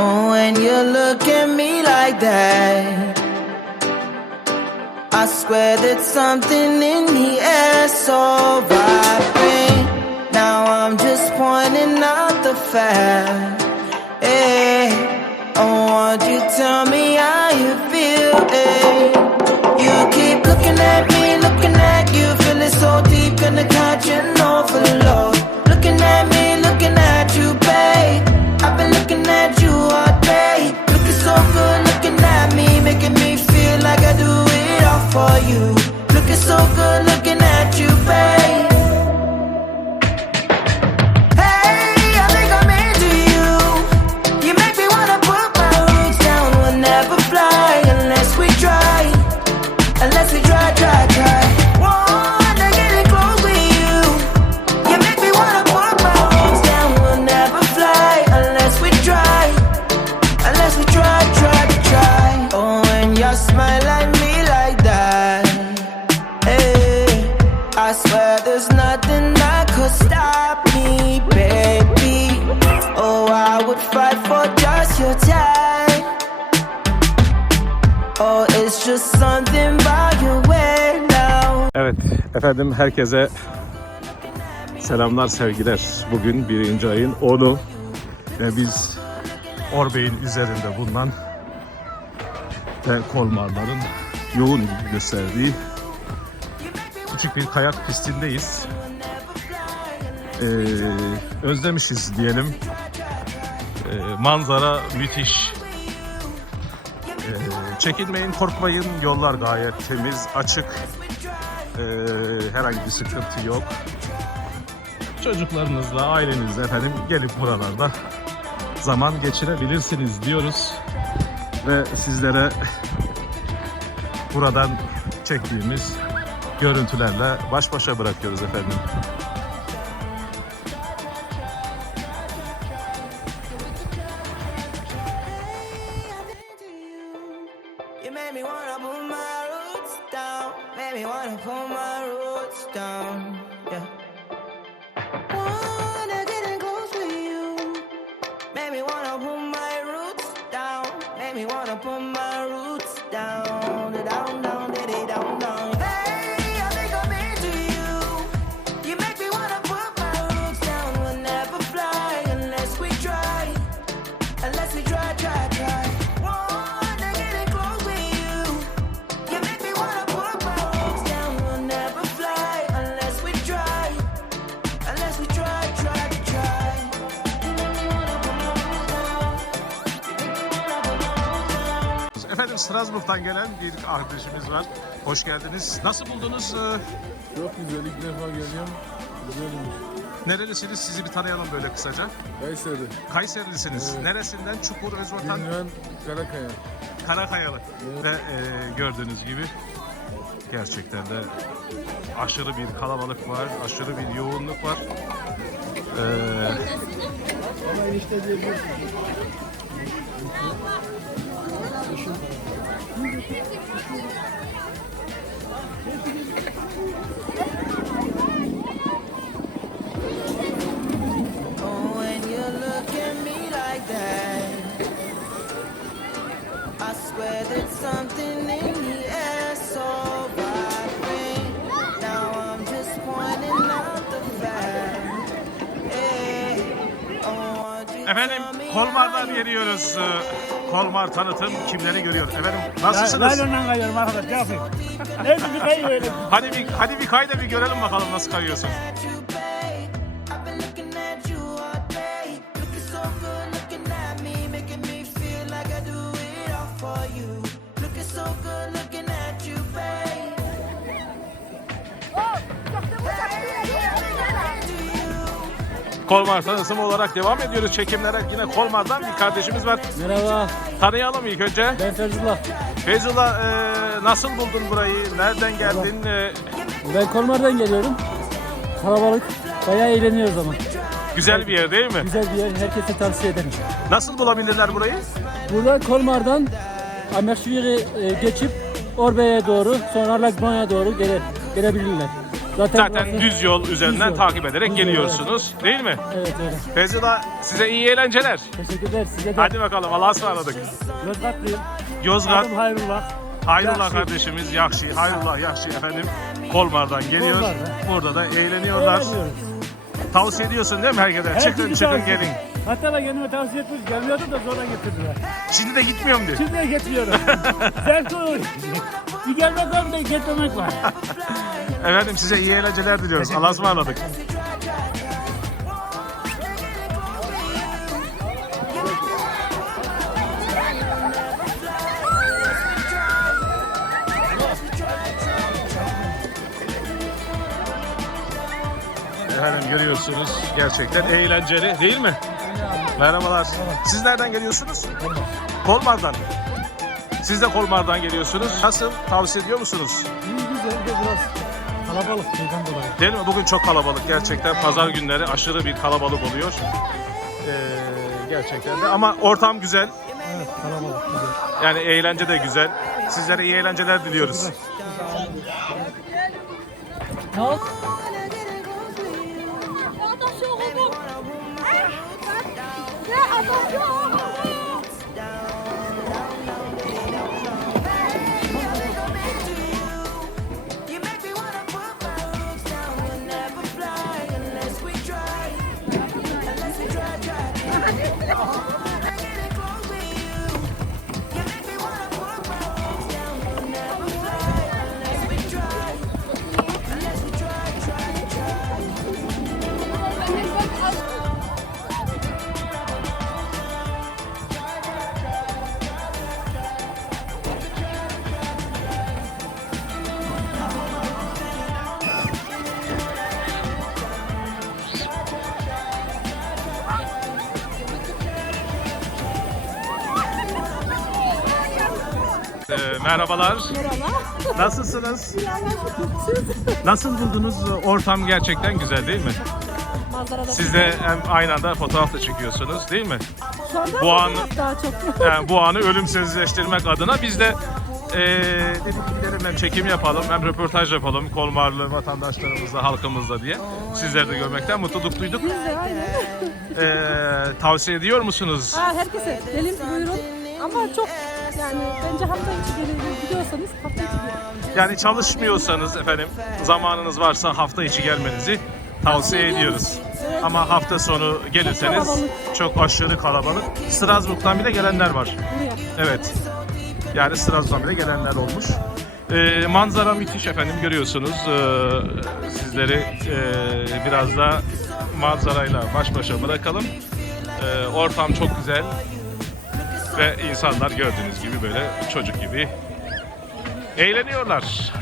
Oh, when you look at me like that, I swear that something in the air so vibrant. Now I'm just pointing out the fact. Hey, oh, won't you tell me Evet efendim herkese selamlar sevgiler. Bugün birinci ayın 10'u ve biz Orbey'in üzerinde bulunan ve Kolmarların yoğun gösterdiği küçük bir kayak pistindeyiz. Ee, özlemişiz diyelim. Ee, manzara müthiş. Çekinmeyin, korkmayın. Yollar gayet temiz, açık. Ee, herhangi bir sıkıntı yok. Çocuklarınızla, ailenizle efendim gelip buralarda zaman geçirebilirsiniz diyoruz. Ve sizlere buradan çektiğimiz görüntülerle baş başa bırakıyoruz efendim. Put my roots down. Yeah. Wanna get in close with you. Made me wanna put my roots down. Made me wanna put my roots. Down, Strasbourg'dan gelen bir arkadaşımız var. Hoş geldiniz. Nasıl buldunuz? Ee, Çok güzel ilk defa geliyorum. Güzelmiş. Nerelisiniz? Sizi bir tanıyalım böyle kısaca. Kayseri, Kayserilisiniz. Evet. Neresinden? Çukur Özvatan Ünvan, Karakaya. Karakayalı. Ve e, gördüğünüz gibi gerçekten de aşırı bir kalabalık var, aşırı bir yoğunluk var. Ee, when you look at me like that, I swear that something in the air so vibrant. Now I'm just pointing out the fact. Hey, won't you efendim tell me Kolmar tanıtım kimleri görüyor? Efendim nasılsınız? Laylondan kayıyorum arkadaş. Ne yapayım? Nerede bir kayıyor öyle? Hadi bir hadi bir kayda bir görelim bakalım nasıl kayıyorsun. Kolmar tanıtım olarak devam ediyoruz çekimlere. Yine Kolmar'dan bir kardeşimiz var. Merhaba, Tanıyalım ilk önce. ben Feyzullah. Feyzullah e, nasıl buldun burayı? Nereden geldin? E, Ben Kolmar'dan geliyorum. Kalabalık, bayağı eğleniyoruz ama. güzel bir yer değil mi? Güzel bir yer, herkese tavsiye ederim. Nasıl bulabilirler burayı? Burada Kolmar'dan Amerşehir'i e, geçip Orbe'ye doğru, sonra Lagbon'a doğru gele, gelebilirler. Zaten, Zaten düz yol üzerinden yol. takip ederek Düz yol, geliyorsunuz değil mi? Evet öyle. Fezula size iyi eğlenceler. Teşekkürler size de. Hadi bakalım Allah'a ısmarladık. Yozgatlıyım. Yozgat, Adım Hayrullah. Hayrullah Yakşı. kardeşimiz Yakşi, Hayrullah Yakşi efendim Kolmar'dan geliyor. Kolmar'dan. Burada da eğleniyorlar. Tavsiye ediyorsun değil mi herkese? Her çıkın çıkın gelin. Hatta ben kendime tavsiye etmiş. Gelmiyordum da zorla getirdiler. Şimdi de gitmiyorum diyor. Şimdiye getiriyorum. Zevk olur. Bir gelmek var bir de getirmek var. Efendim size iyi eğlenceler diliyoruz. Allah'a ısmarladık. Efendim görüyorsunuz gerçekten eğlenceli değil mi? Merhabalar. Siz nereden geliyorsunuz? Kolmar'dan. Siz de Kolmar'dan geliyorsunuz. Nasıl? Tavsiye ediyor musunuz? İyi güzel de biraz kalabalık şeyden dolayı. Değil mi? Bugün çok kalabalık gerçekten. Pazar günleri aşırı bir kalabalık oluyor. Ee, gerçekten de. Ama ortam güzel. Evet kalabalık güzel. Yani eğlence de güzel. Sizlere iyi eğlenceler diliyoruz. Ne oldu? Merhabalar. Nasılsınız? Nasıl buldunuz? Ortam gerçekten güzel değil mi? Manzarada Siz de hem aynı anda fotoğraf da çekiyorsunuz değil mi? şu anda bu an- daha çok. Yani bu anı ölümsüzleştirmek adına biz de eee dedik ki gidelim hem çekim yapalım hem röportaj yapalım Kolmarlı vatandaşlarımızla, halkımızla diye. Sizleri de görmekten mutluluk duyduk. Biz de aynen. Eee, tavsiye ediyor musunuz? Ha, herkese gelin buyurun. Ama çok yani bence hafta içi gidiyorsanız hafta içi gelin. Yani çalışmıyorsanız efendim zamanınız varsa hafta içi gelmenizi tavsiye ediyoruz. Ama hafta sonu gelirseniz kalabalık. çok aşırı kalabalık. Strasbourg'dan bile gelenler var. Buraya. Evet. Yani Strasbourg'dan bile gelenler olmuş. Ee, manzara müthiş efendim görüyorsunuz. Ee, sizleri e, biraz da manzarayla baş başa bırakalım. Ee, ortam çok güzel. Ve insanlar gördüğünüz gibi böyle çocuk gibi eğleniyorlar.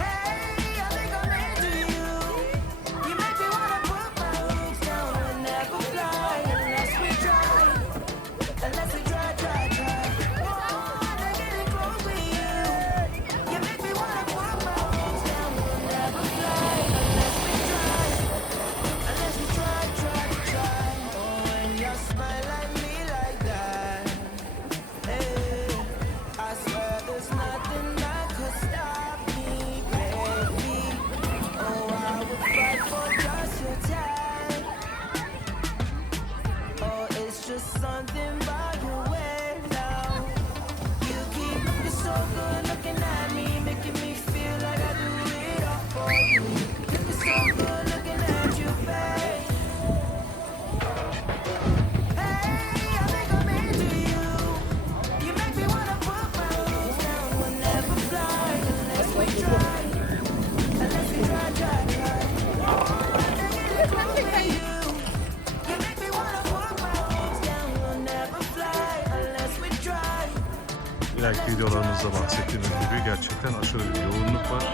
İleriki videolarımızda bahsettiğimiz gibi gerçekten aşırı bir yoğunluk var.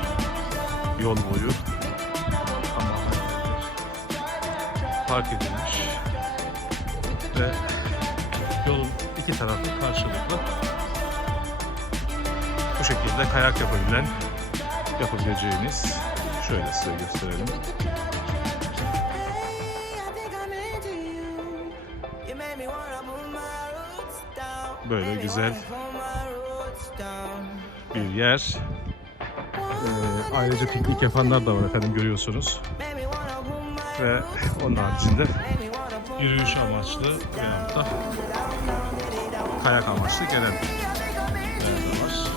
Yol boyu tamamen park edilmiş ve yolun iki tarafı karşılıklı bu şekilde kayak yapabilen yapabileceğiniz şöyle size gösterelim. I think bir yer. Ee, ayrıca piknik yapanlar da var efendim görüyorsunuz. Ve onun haricinde yürüyüş amaçlı veyahut da kayak amaçlı gelen gelenler var.